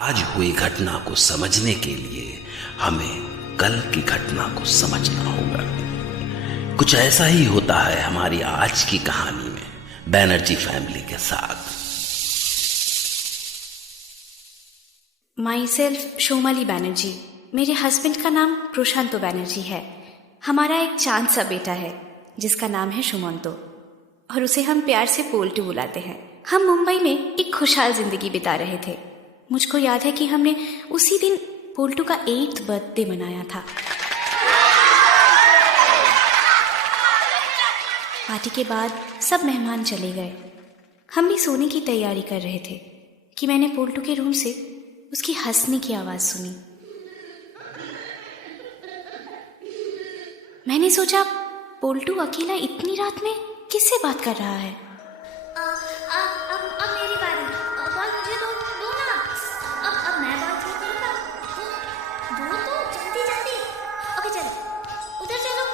आज हुई घटना को समझने के लिए हमें कल की घटना को समझना होगा। कुछ ऐसा ही होता है हमारी आज की कहानी में बैनर्जी फैमिली के साथ। Myself Shomali Banerjee. मेरे हस्बैंड का नाम प्रशांतो बैनर्जी है। हमारा एक चांद सा बेटा है जिसका नाम है सुमंतो और उसे हम प्यार से पोल्टू बुलाते हैं। हम मुंबई में एक खुशहाल जिंदगी बिता रहे थे। मुझको याद है कि हमने उसी दिन पोल्टू का 8th बर्थडे मनाया था। पार्टी के बाद सब मेहमान चले गए। हम भी सोने की तैयारी कर रहे थे कि मैंने पोल्टू के रूम से उसकी हंसने की आवाज सुनी। मैंने सोचा पोल्टू अकेला इतनी रात में किससे बात कर रहा है। अब मेरी बारी। बॉल मुझे दो ना। अब मैं बॉल थ्रो करूंगा। दो तो जल्दी। ओके चलो उधर चलो।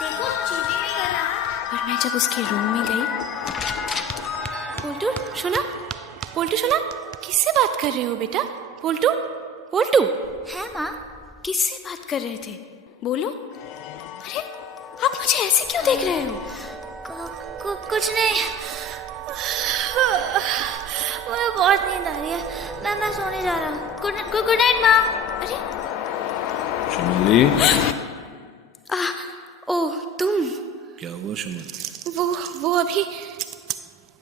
देखो चीटिंग नहीं कर रहा। और मैं जब उसके रूम में गई, पोल्टू सुना, किससे बात कर रहे हो बेटा? पोल्टू है माँ? किससे बात कर रहे थे? बोलो। अरे आप मुझे ऐसे क्यों देख रहे हो? कुछ नहीं। मुझे बहुत नींद आ रही है। मैं सोने जा रहा हूँ। गुड नाइट माँ। अरे शमाली, ओह तुम। क्या हुआ शमाली? वो अभी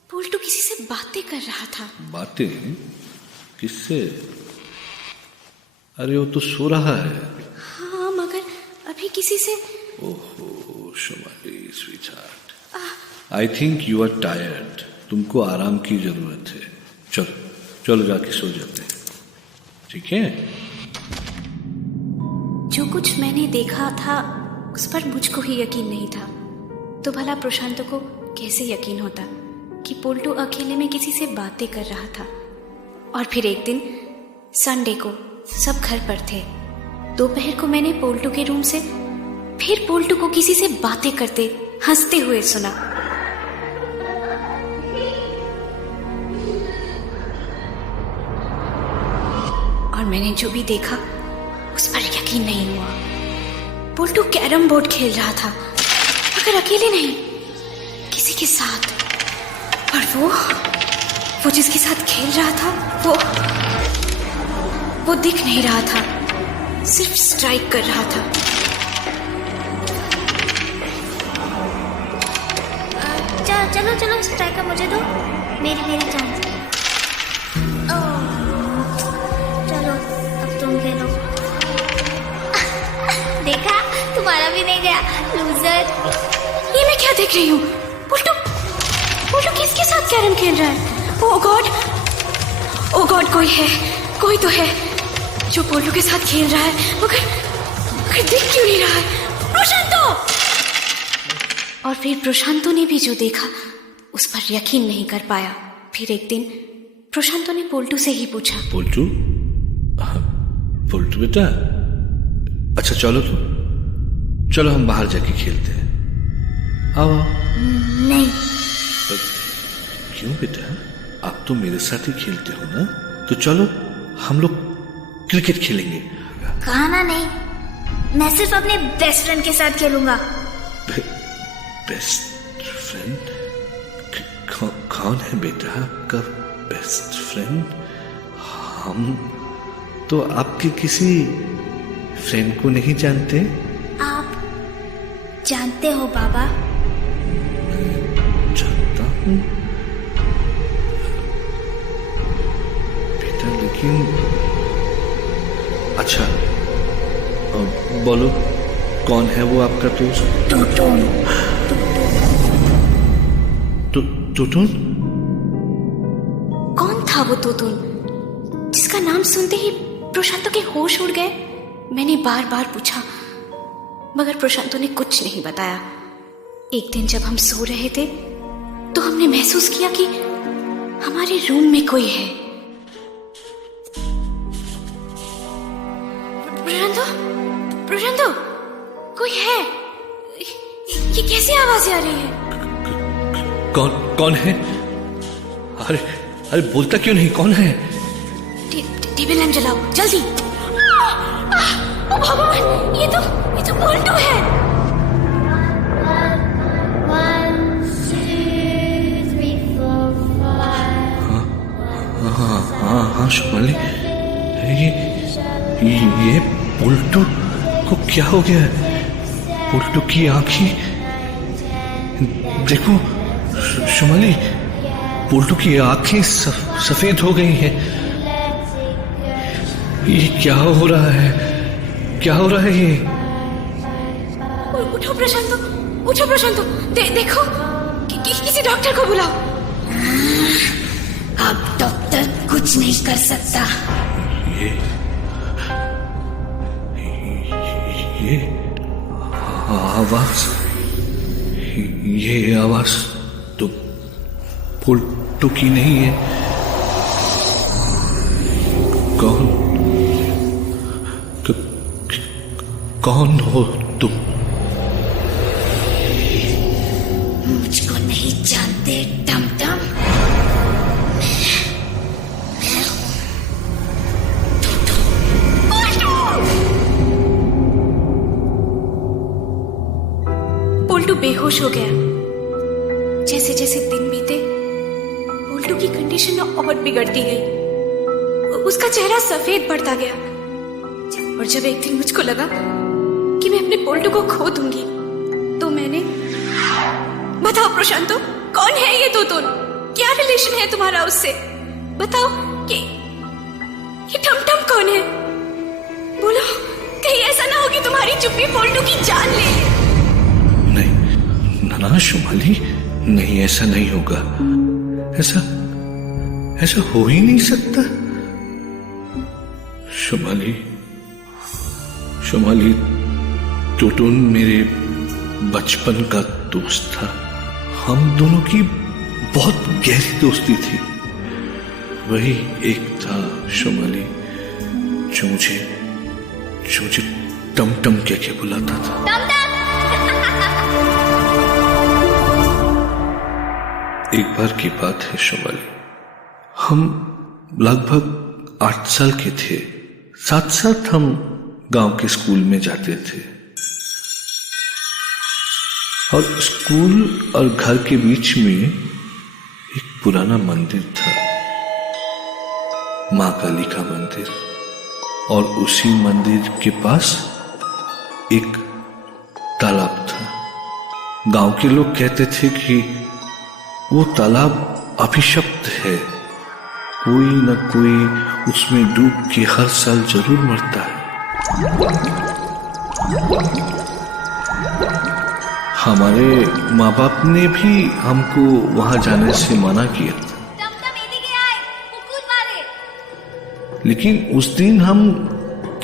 पोल्टू किसी से बातें कर रहा था। बातें? किससे? अरे वो तो सो रहा है। हाँ मगर अभी किसी से। ओहो Shamali sweetheart, I think you are tired. तुमको आराम की जरूरत है। चलो जाके सो जाते हैं, ठीक है? जो कुछ मैंने देखा था उस पर मुझको ही यकीन नहीं था, तो भला प्रशांत को कैसे यकीन होता कि पोल्टू अकेले में किसी से बातें कर रहा था। और फिर एक दिन संडे को सब घर पर थे। दोपहर को मैंने पोल्टू के रूम से फिर पोल्टू को किसी से बातें करते हंसते हुए सुना। और मैंने जो भी देखा उस पर यकीन नहीं हुआ। पोल्टू कैरम बोर्ड खेल रहा था, मगर अकेले नहीं, किसी के साथ। और वो जिसके साथ खेल रहा था वो दिख नहीं रहा था, सिर्फ स्ट्राइक कर रहा था। चलो स्ट्राइकर मुझे दो। मेरी चांस। चलो अब तुम खेलो। देखा, तुम्हारा भी नहीं गया लूजर। ये मैं क्या देख रही हूँ? पोल्टू किसके साथ कैरम खेल रहा है? ओ गॉड, कोई तो है जो पोल्टू के साथ खेल रहा है, मगर दिख क्यों नहीं रहा है? प्रशांतो! और फिर प्रशांतो ने भी जो देखा उस पर यकीन नहीं कर पाया। फिर एक दिन प्रशांतो ने पोल्टू से ही पूछा, पोल्टू बेटा, अच्छा चलो हम बाहर जाके खेलते हैं। आओ। नहीं। क्यों बेटा, आप तो मेरे साथ ही खेलते हो ना, तो चलो हम लोग क्रिकेट खेलेंगे। कहा नहीं, मैं सिर्फ अपने बेस्ट फ्रेंड के साथ खेलूंगा। Best friend? कौन है बेटा आपका बेस्ट फ्रेंड? हम तो आपके किसी फ्रेंड को नहीं जानते। आप जानते हो बाबा? जानता हूँ बेटा, लेकिन अच्छा बोलो, कौन है वो आपका दोस्त? टूटून? कौन था वो तोतुन जिसका नाम सुनते ही प्रशांतो के होश उड़ गए? मैंने बार पूछा, मगर प्रशांतो ने कुछ नहीं बताया। एक दिन जब हम सो रहे थे तो हमने महसूस किया कि हमारे रूम में कोई है। प्रशांतो, कोई है? ये कैसी आवाजें आ रही है? कौन है? अरे बोलता क्यों नहीं? कौन है? टीवी लैम्प जलाओ जल्दी। ओ भगवान, ये तो बोल्टू है। 1 2 3 4 5 हाँ शुमाली, ये पोल्टू को क्या हो गया है? पोल्टू की आंखें देखो शुमाली, पोल्टू की आंखें सफेद हो गई हैं। ये क्या हो रहा है? क्या हो रहा है ये? उठो प्रशांतो, उठो प्रशांतो, देखो किसी डॉक्टर को बुलाओ। अब डॉक्टर कुछ नहीं कर सकता। ये आवाज, ये आवाज तो पोल्टू की नहीं है। कौन हो तुम? मुझको नहीं जानते टमटम। पोल्टू बेहोश हो गया। जैसे जैसे दिन बीते पोल्टू की कंडीशन और बिगड़ती गई। उसका चेहरा सफेद पड़ता गया। और जब एक दिन मुझको लगा कि मैं अपने पोल्टू को खो दूंगी, तो मैंने, बताओ प्रशांतो, कौन है ये तोतुन? क्या रिलेशन है तुम्हारा उससे? बताओ कि ये टमटम कौन है? बोलो, कहीं ऐसा ना हो कि तुम्हारी चुप्पी पोल्टू की जान ले ले। नहीं ना शुमाली, नहीं, ऐसा नहीं होगा। ऐसा हो ही नहीं सकता। शुमाली, टोटून मेरे बचपन का दोस्त था। हम दोनों की बहुत गहरी दोस्ती थी। वही एक था शुमाली जो मुझे टमटम कह के बुलाता था। एक बार की बात है शुमाली, हम लगभग 8 साल के थे। साथ साथ हम गांव के स्कूल में जाते थे। और स्कूल और घर के बीच में एक पुराना मंदिर था, मां काली का मंदिर। और उसी मंदिर के पास एक तालाब था। गांव के लोग कहते थे कि वो तालाब अभिशप्त है, कोई न कोई उसमें डूब के हर साल जरूर मरता है। हमारे माँ बाप ने भी हमको वहां जाने से मना किया था। लेकिन उस दिन हम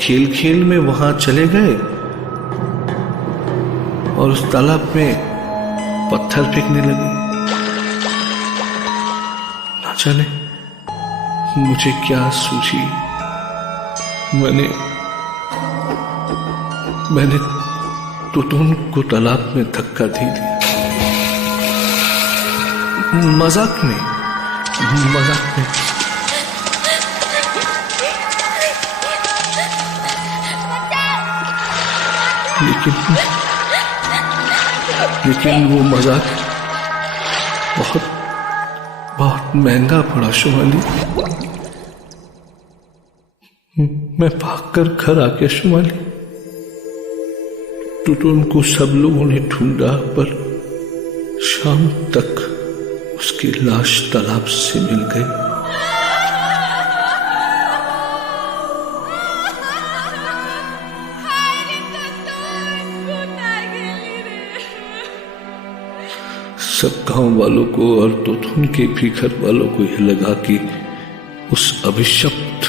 खेल खेल में वहां चले गए और उस तालाब में पत्थर फेंकने लगे। ना जाने मुझे क्या सूझी, मैंने टोटून को तालाब में धक्का दे दिया। मजाक में। लेकिन वो मजाक बहुत महंगा पड़ा शुमाली। मैं भागकर घर आ गया शुमाली। टोटून को सब लोगों ने ढूंढा, पर शाम तक उसकी लाश तालाब से मिल गई। सब गांव वालों को और टोटून के भी घर वालों को यह लगा कि उस अभिशप्त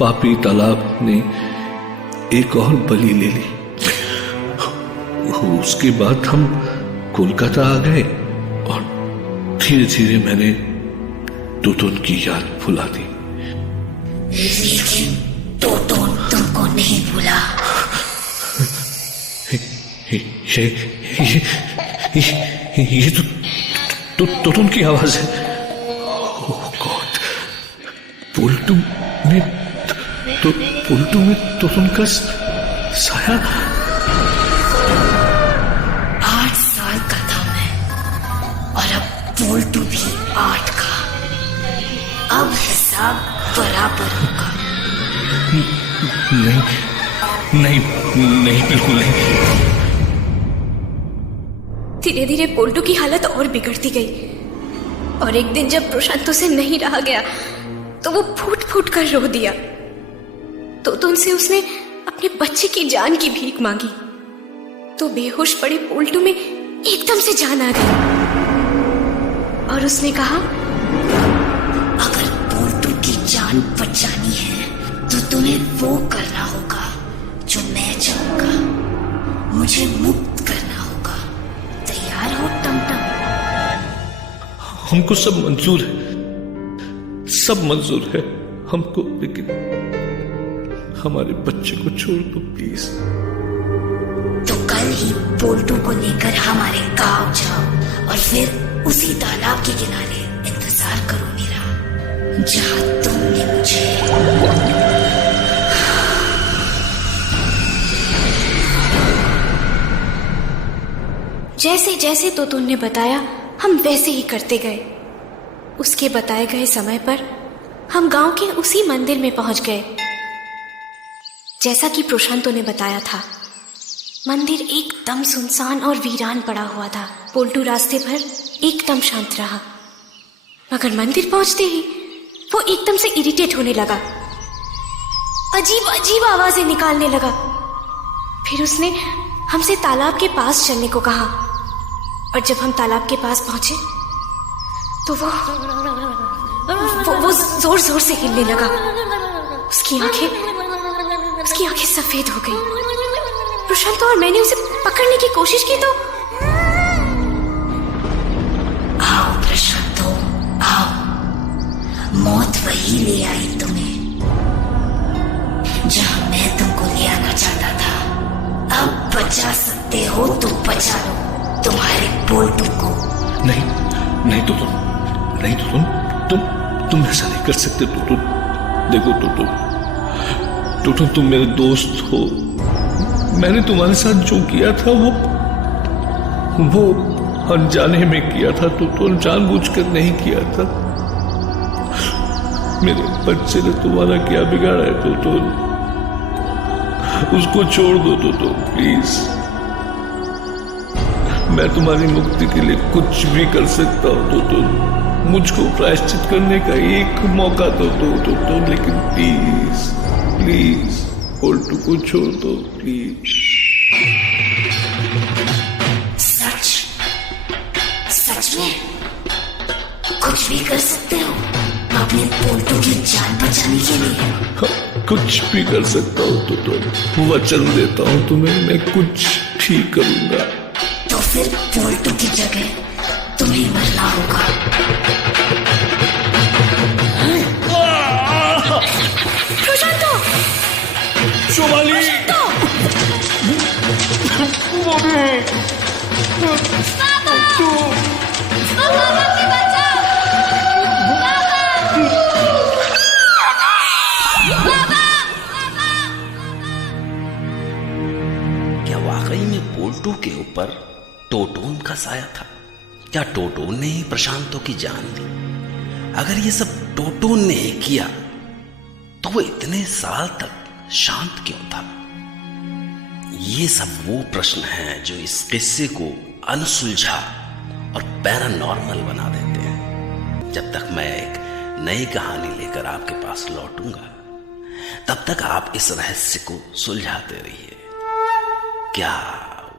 पापी तालाब ने एक और बलि ले ली। उसके बाद हम कोलकाता आ गए और धीरे धीरे मैंने टोटून की याद भुला दी। लेकिन टोटून तुमको नहीं भूला। ये तो टोटून की आवाज है। ओह गॉड, पोल्टू ने तो पुलटू में टोटन का साया। 8 साल का था मैं, और अब पुलटू भी 8 का। अब हिसाब बराबर होगा। नहीं नहीं नहीं, बिल्कुल नहीं। धीरे धीरे पोल्टू की हालत और बिगड़ती गई, और एक दिन जब प्रशांत से नहीं रहा गया तो वो फूट फूट कर रो दिया। तो उनसे उसने अपने बच्चे की जान की भीख मांगी। तो बेहोश पड़े पोल्टू में एकदम से जान आ गई, और उसने कहा, अगर पोल्टू की जान बचानी है तो तुम्हें वो करना होगा जो मैं चाहूंगा। मुझे मुक्त करना होगा। तैयार हो टमटम? हमको सब मंजूर है, सब मंजूर है हमको, लेकिन हमारे बच्चे को छोड़ दो प्लीज। तो कल ही पोल्टू को लेकर हमारे गांव जाओ, और फिर उसी तालाब के किनारे इंतजार करो मेरा, जहां तुमने मुझे। जैसे जैसे तोतुन ने बताया हम वैसे ही करते गए। उसके बताए गए समय पर हम गांव के उसी मंदिर में पहुंच गए जैसा कि प्रशांतो ने बताया था। मंदिर एकदम सुनसान और वीरान पड़ा हुआ था। पोल्टू रास्ते भर एकदम शांत रहा, मगर मंदिर पहुंचते ही वो एकदम से इरिटेट होने लगा, अजीब अजीब आवाजें निकालने लगा। फिर उसने हमसे तालाब के पास चलने को कहा, और जब हम तालाब के पास पहुंचे तो वो जोर जोर से हिलने लगा। उसकी आंखें सफेद हो गई। प्रशांत और मैंने उसे पकड़ने की कोशिश की तो आओ प्रशांतो, आओ। मौत वही ले आई तुम्हें जहां मैं तुमको ले आना चाहता था। अब बचा सकते हो तो बचा लो तुम्हारे पोल्टू को। नहीं नहीं तो तुम ऐसा नहीं कर सकते। देखो टोटो, तुम मेरे दोस्त हो। मैंने तुम्हारे साथ जो किया था वो अनजाने में किया था। तो जानबूझकर नहीं किया था। मेरे बच्चे ने तुम्हारा क्या बिगाड़ा है? तो उसको छोड़ दो तो प्लीज। मैं तुम्हारी मुक्ति के लिए कुछ भी कर सकता हूं। तो मुझको प्रायश्चित करने का एक मौका तो दो, लेकिन प्लीज पोल्टू को छोड़ दो प्लीज। सच में कुछ भी कर सकते हो अपने पोल्टू की जान बचाने के लिए? कुछ भी कर सकता हूँ तो वचन देता हूँ तुम्हें, मैं कुछ भी करूंगा। तो फिर पोल्टू की जगह तुम्हें मरना होगा। प्रशांतो! शोभाली! क्या वाकई में पोल्टू के ऊपर टोटोन का साया था? क्या टोटोन ने ही प्रशांतों की जान ली? अगर ये सब टोटोन ने ही किया तो वो इतने साल तक शांत क्यों था? ये सब वो प्रश्न हैं जो इस किस्से को अनसुलझा और पैरानॉर्मल बना देते हैं। जब तक मैं एक नई कहानी लेकर आपके पास लौटूंगा, तब तक आप इस रहस्य को सुलझाते रहिए। क्या